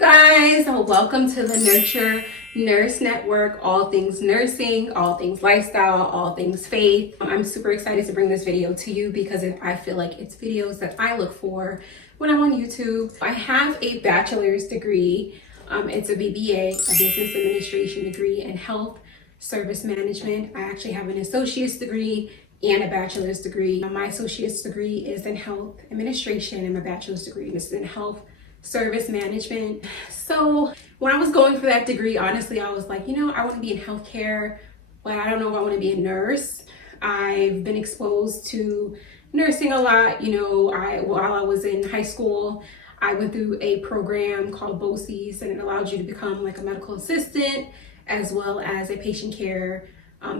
guys, welcome to the Nurture Nurse Network. All things nursing, all things lifestyle, all things faith. I'm super excited to bring this video to you because I feel like it's videos that I look for when I'm on YouTube. I have a bachelor's degree. It's a B.B.A, a business administration degree in health service management. I actually have an associate's degree and a bachelor's degree. My associate's degree is in health administration and my bachelor's degree is in health service management. So when I was going for that degree, honestly, I was like, I want to be in healthcare, but I don't know if I want to be a nurse. I've been exposed to nursing a lot. While I was in high school, I went through a program called B.S.N, and it allowed you to become like a medical assistant as well as a patient care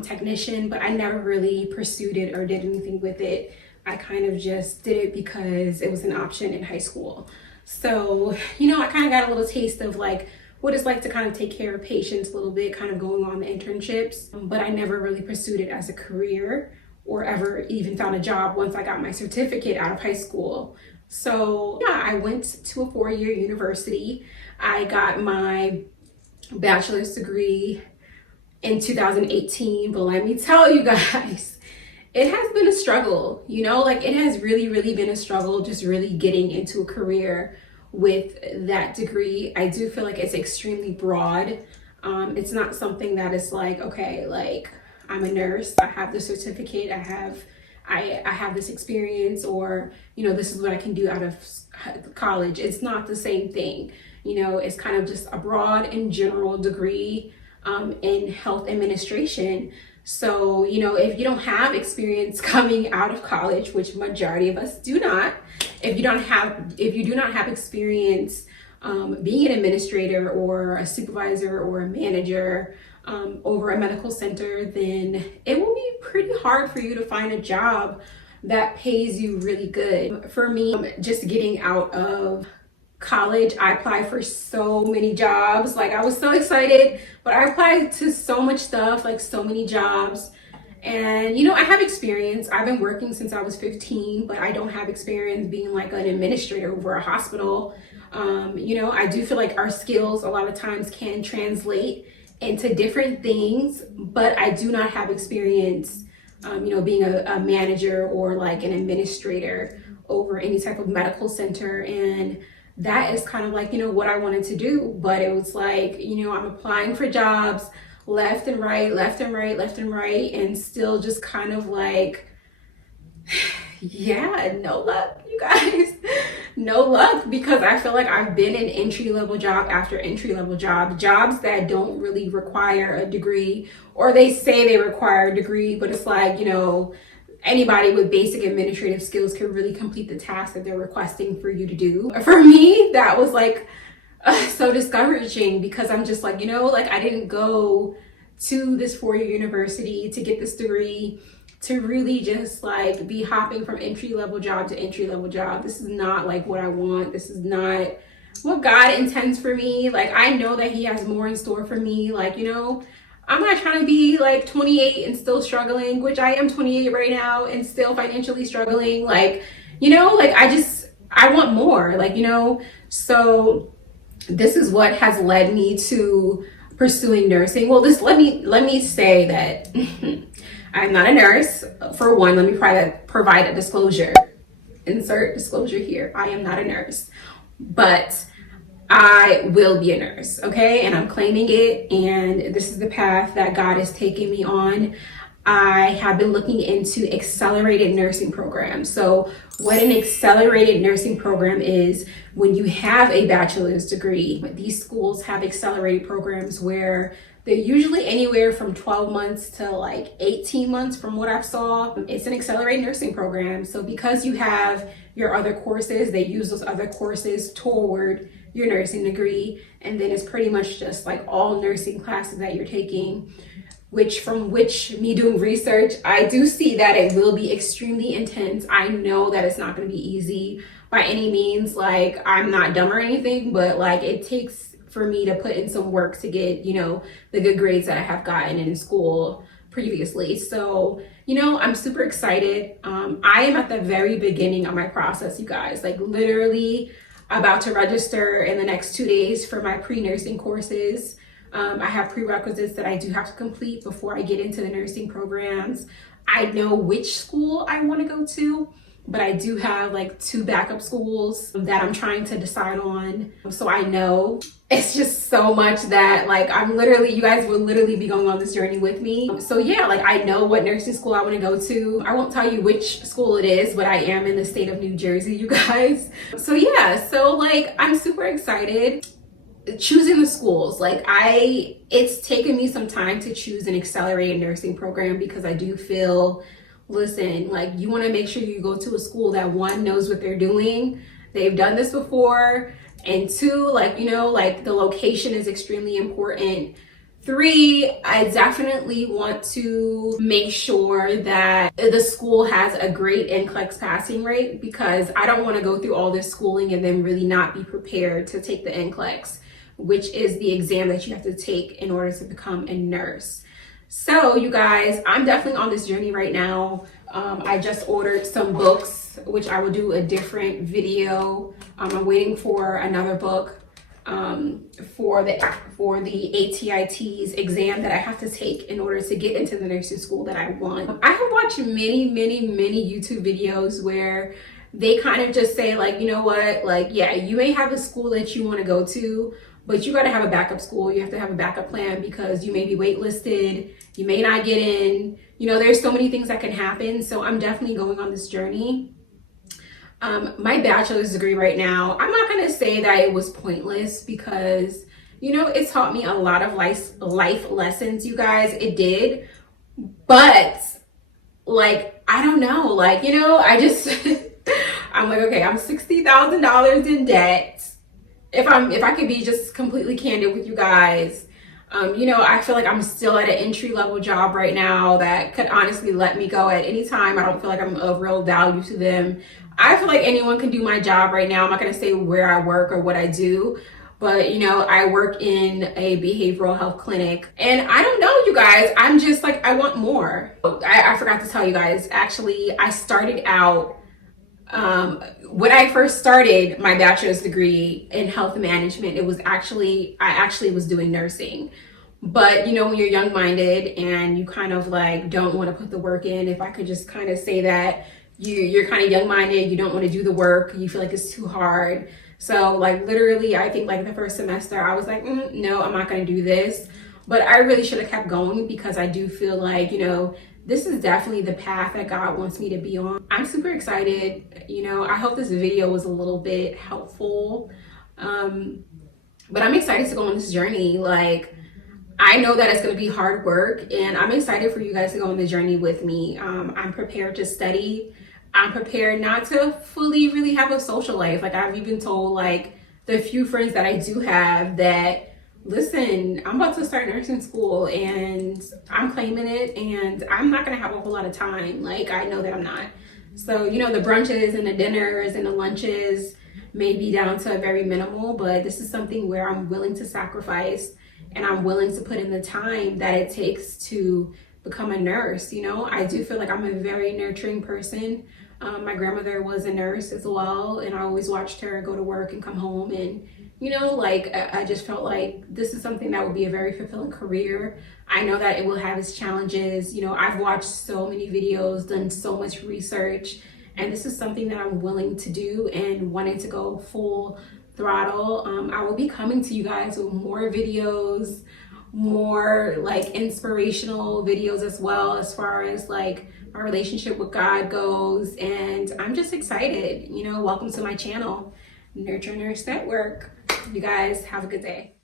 technician, but I never really pursued it or did anything with it. I kind of just did it because it was an option in high school. So, I kind of got a little taste of like what it's like to kind of take care of patients a little bit, kind of going on the internships, but I never really pursued it as a career or ever even found a job once I got my certificate out of high school. So yeah, I went to a 4-year university. I got my bachelor's degree in 2018, but let me tell you guys, it has been a struggle, it has really been a struggle just really getting into a career with that degree. I do feel like it's extremely broad. It's not something that is like, okay, like I'm a nurse, I have the certificate, I have this experience, or, this is what I can do out of college. It's not the same thing. It's kind of just a broad and general degree in health administration. So, if you don't have experience coming out of college, which majority of us do not, if you do not have experience being an administrator or a supervisor or a manager over a medical center, then it will be pretty hard for you to find a job that pays you really good. For me, just getting out of college, I applied for so many jobs. Like, I was so excited, but I applied to so much stuff, like so many jobs. And I have experience. I've been working since I was 15, but I don't have experience being like an administrator over a hospital. I do feel like our skills a lot of times can translate into different things, but I do not have experience being a manager or like an administrator over any type of medical center. And that is kind of like, what I wanted to do. But it was like, I'm applying for jobs left and right, and still just kind of like, yeah, no luck, you guys. No luck, because I feel like I've been in entry-level job after entry-level jobs that don't really require a degree, or they say they require a degree, but it's like, anybody with basic administrative skills can really complete the task that they're requesting for you to do. For me, that was like so discouraging, because I'm just like, I didn't go to this 4-year university to get this degree to really just like be hopping from entry-level job to entry-level job. This is not like what I want. This is not what God intends for me. Like, I know that He has more in store for me. Like, I'm not trying to be like 28 and still struggling, which I am 28 right now and still financially struggling. Like, I want more, so this is what has led me to pursuing nursing. Well, let me say that I'm not a nurse. For one, let me provide a disclosure. Insert disclosure here. I am not a nurse, but I will be a nurse, okay? And I'm claiming it, and this is the path that God is taking me on. I have been looking into accelerated nursing programs. So what an accelerated nursing program is, when you have a bachelor's degree, these schools have accelerated programs where they're usually anywhere from 12 months to like 18 months from what I saw. It's an accelerated nursing program. So because you have your other courses, they use those other courses toward your nursing degree. And then it's pretty much just like all nursing classes that you're taking, which me doing research, I do see that it will be extremely intense. I know that it's not going to be easy by any means. Like, I'm not dumb or anything, but like, it takes for me to put in some work to get, the good grades that I have gotten in school previously. So, I'm super excited. I am at the very beginning of my process, you guys. Like, literally, about to register in the next 2 days for my pre-nursing courses. I have prerequisites that I do have to complete before I get into the nursing programs. I know which school I want to go to, but I do have like 2 backup schools that I'm trying to decide on. So I know it's just so much that like you guys will literally be going on this journey with me. So yeah, like I know what nursing school I want to go to. I won't tell you which school it is, but I am in the state of New Jersey, you guys. So yeah, so like I'm super excited. Choosing the schools, like it's taken me some time to choose an accelerated nursing program because I do feel, listen, like you want to make sure you go to a school that 1 knows what they're doing, they've done this before, and 2, like, you know, like the location is extremely important. 3, I definitely want to make sure that the school has a great NCLEX passing rate, because I don't want to go through all this schooling and then really not be prepared to take the NCLEX, which is the exam that you have to take in order to become a nurse. So you guys, I'm definitely on this journey right now. I just ordered some books, which I will do a different video. I'm waiting for another book for the ATIT's exam that I have to take in order to get into the nursing school that I want. I have watched many YouTube videos where they kind of just say like, you know what, like, yeah, you may have a school that you want to go to, but you got to have a backup school. You have to have a backup plan because you may be waitlisted, you may not get in, you know, there's so many things that can happen. So I'm definitely going on this journey. My bachelor's degree right now, I'm not going to say that it was pointless because, you know, it taught me a lot of life lessons, you guys. It did. But like, I don't know, like, you know, I just, I'm like, okay, I'm $60,000 in debt. If I could be just completely candid with you guys, you know, I feel like I'm still at an entry-level job right now that could honestly let me go at any time. I don't feel like I'm of real value to them. I feel like anyone can do my job right now. I'm not going to say where I work or what I do, but you know, I work in a behavioral health clinic, and I don't know, you guys, I'm just like, I want more. I forgot to tell you guys, actually, I started out, when I first started my bachelor's degree in health management, I actually was doing nursing. But you know, when you're young-minded and you kind of like don't want to put the work in, if I could just kind of say that, you're kind of young-minded, you don't want to do the work, you feel like it's too hard. So like literally, I think like the first semester I was like, no, I'm not going to do this. But I really should have kept going because I do feel like, you know, this is definitely the path that God wants me to be on. I'm super excited. You know, I hope this video was a little bit helpful. But I'm excited to go on this journey. Like, I know that it's going to be hard work, and I'm excited for you guys to go on the journey with me. I'm prepared to study. I'm prepared not to fully really have a social life. Like, I've even told like the few friends that I do have that, listen, I'm about to start nursing school and I'm claiming it, and I'm not going to have a whole lot of time. Like, I know that I'm not. So, you know, the brunches and the dinners and the lunches may be down to a very minimal, but this is something where I'm willing to sacrifice and I'm willing to put in the time that it takes to become a nurse. You know, I do feel like I'm a very nurturing person. My grandmother was a nurse as well, and I always watched her go to work and come home, and you know, like I just felt like this is something that would be a very fulfilling career. I know that it will have its challenges. You know, I've watched so many videos, done so much research, and this is something that I'm willing to do and wanting to go full throttle. I will be coming to you guys with more videos, more like inspirational videos as well, as far as like my relationship with God goes. And I'm just excited. You know, welcome to my channel, Nurture Nurse Network. You guys have a good day.